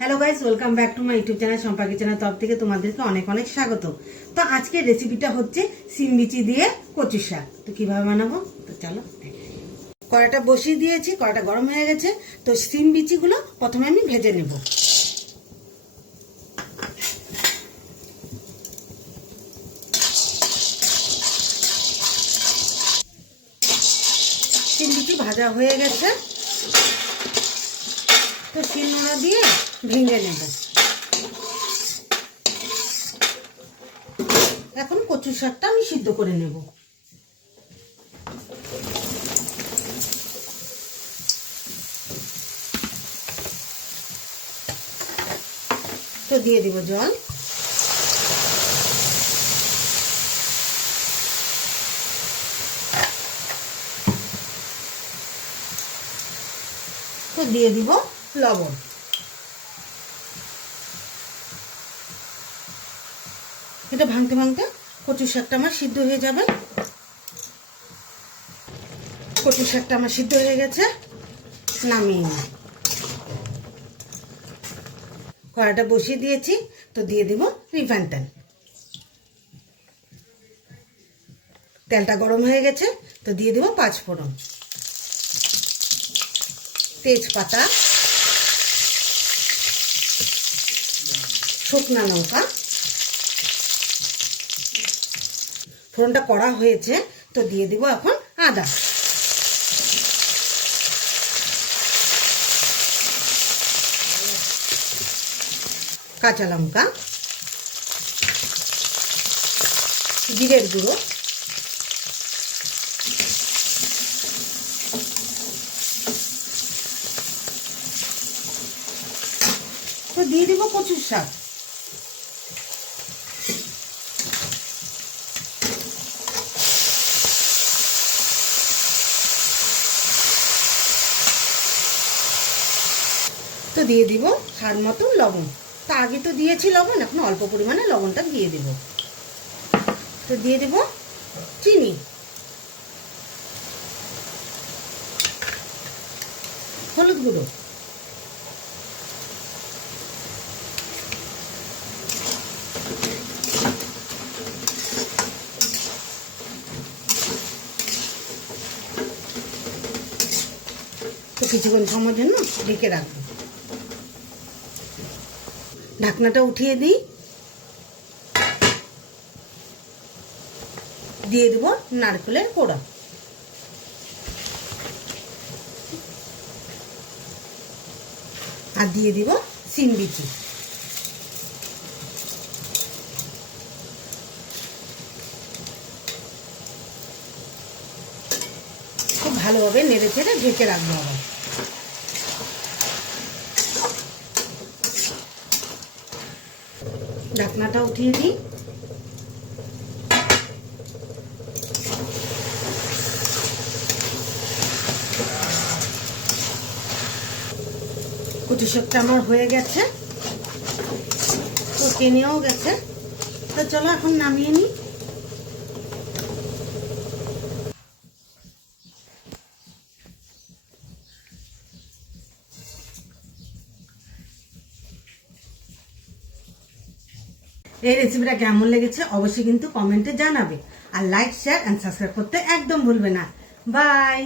Hello guys, welcome back to my YouTube channel Shampa কিচেনের তরফ থেকে তোমাদেরকে অনেক অনেক স্বাগত। তো আজকের রেসিপিটা হচ্ছে সিম বিচি দিয়ে কচু শাক। তো কিভাবে বানাবো তো চলো। কড়াটা বসিয়ে দিয়েছি, কড়াটা গরম হয়ে গেছে। তো সিম বিচিগুলো প্রথমে আমি ভেজে নেব। সিম বিচি ভাজা হয়ে গেছে, তো শিলনোড়া দিয়ে ভেঙে নেব। এখন কচু শাকটা আমি সিদ্ধ করে নেব। তো দিয়ে দিব জল। তো দিয়ে দিব লবণ। এটা ভাঙতে ভাঙতে কচু শাকটা আমার সিদ্ধ হয়ে যাবে। কচু শাকটা আমার সিদ্ধ হয়ে গেছে, নামিয়ে নিই। কড়াটা বসিয়ে দিয়েছি, তো দিয়ে দিব রিফাইন তেল। তেলটা গরম হয়ে গেছে, তো দিয়ে দিব 5 ফোড়ন, তেজপাতা, শুকনা লঙ্কা। ফোড়নটা কড়া হয়েছে, তো দিয়ে দিব এখন আদা, কাঁচা লঙ্কা, জিরের গুঁড়ো, তো দিয়ে দিব কচুর শাক। তো দিয়ে দিব স্বাদ মতো লবণ। তা আগে তো দিয়েছি লবণ, এখন অল্প পরিমাণে লবণটা দিয়ে দিব। তো দিয়ে দেব চিনি, হলুদ গুঁড়ো, তো কিছুক্ষণ সময়ের জন্য ঢেকে রাখবো। ঢাকনাটা উঠিয়ে দিই, দিয়ে দেব নারকেলের কোড়া, আর দিয়ে দিব সিম বিচি। খুব ভালোভাবে নেড়ে চেড়ে ঢেকে রাখবো। আবার ঢাকনাটা উঠিয়ে দিই। কচু শাকটা আমার হয়ে গেছে, তো টেনেও গেছে। তো চলো এখন নামিয়ে নিই। এই রেসিপিটা কেমন লেগেছে অবশ্যই কিন্তু কমেন্টে জানাবে, আর লাইক, শেয়ার এন্ড সাবস্ক্রাইব করতে একদম ভুলবে না। বাই।